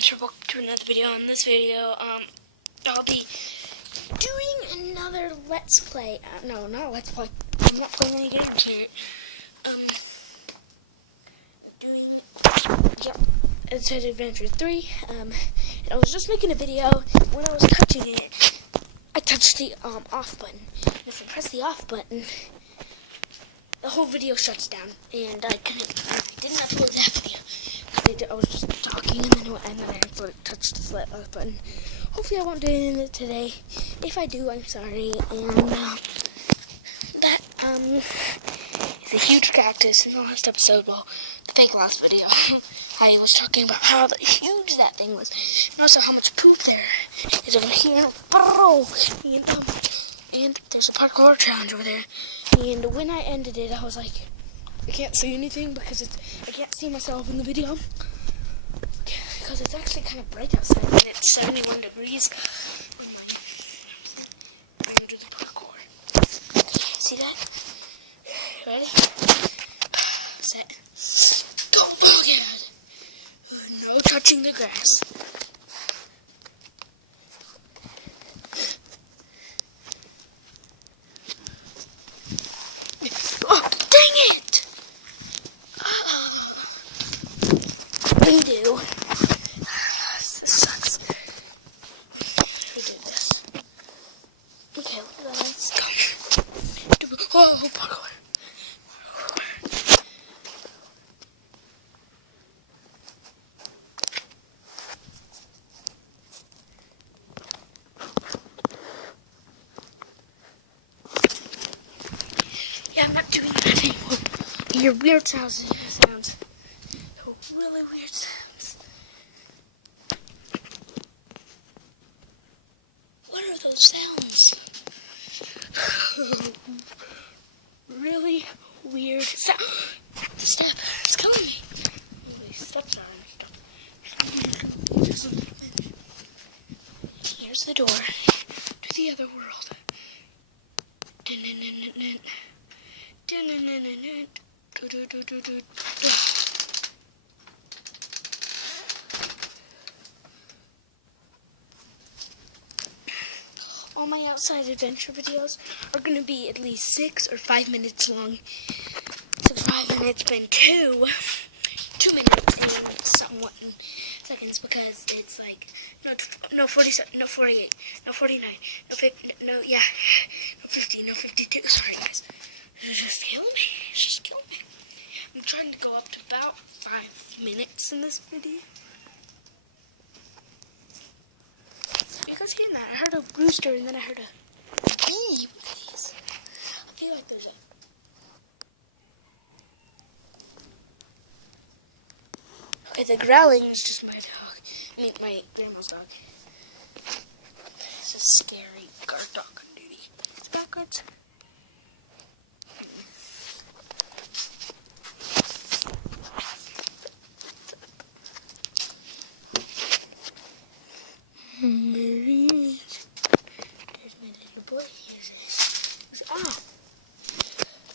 friends, welcome to another video. In this video, I'll be doing another Let's Play. No, not Let's Play. I'm not playing any games here. It's Adventure 3. And I was just making a video. When I was touching it, I touched the off button. And if I press the off button, the whole video shuts down, and I didn't upload that video. I was just talking, and then I touched the select button. Hopefully I won't do it in it today. If I do, I'm sorry. And that is a huge cactus in the last episode. Well, the fake last video, I was talking about how huge that thing was, and also how much poop there is over here. And there's a parkour challenge over there. And when I ended it, I was like, I can't see anything because I can't see myself in the video. Because it's actually kind of bright outside and it's 71 degrees. I'm going to do the parkour. See that? Ready? Set. Go! Oh, yeah. No touching the grass. Do. This sucks. We do this. Okay, let's go. Oh, parkour. Yeah, I'm not doing that anymore. Your weird sounds. Really weird sounds. What are those sounds? Really weird sound. Step. It's killing me. These steps are just a little bit. Here's the door to the other world. All my outside adventure videos are going to be at least 6 or 5 minutes long. 6 or 5 minutes, been 2 minutes and somewhat seconds, because it's like no 47, no 48, no 49, no 50, no 50, no 52. Sorry guys, it's just killing me. It's just killing me. I'm trying to go up to about 5 minutes in this video. Because hearing that, I heard a rooster and then I heard a bee. What are these? I feel like there's a... Okay, the growling is just my dog. I mean, my grandma's dog. It's a scary guard dog on duty. It's backwards.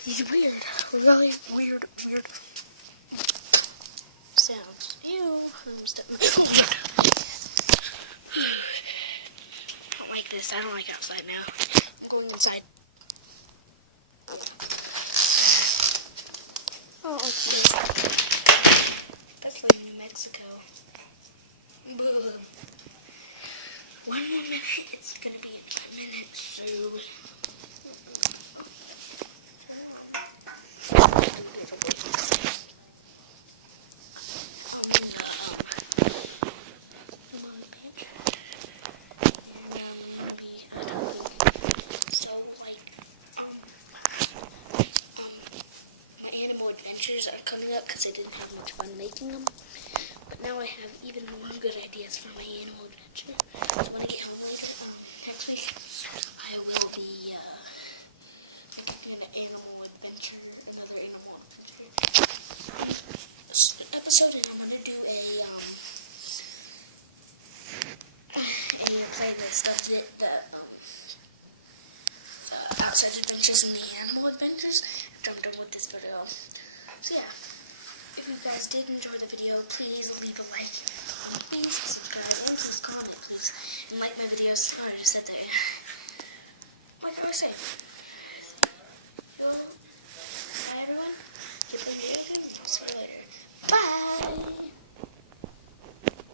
These really weird sounds. Ew. I don't like this. I don't like outside now. I'm going inside. Oh, geez. That's like New Mexico. 1 more minute. It's gonna be 5 minutes. So. Are coming up because I didn't have much fun making them, but now I have even more good ideas for my animal adventure. So when I get home next week, I will be making an animal adventure, another animal adventure episode, and I'm gonna do a playlist of the outside adventures and the animal adventures after I'm done with this video. So yeah, if you guys did enjoy the video, please leave a like. Please like my videos. Oh, I just said that. What can I say?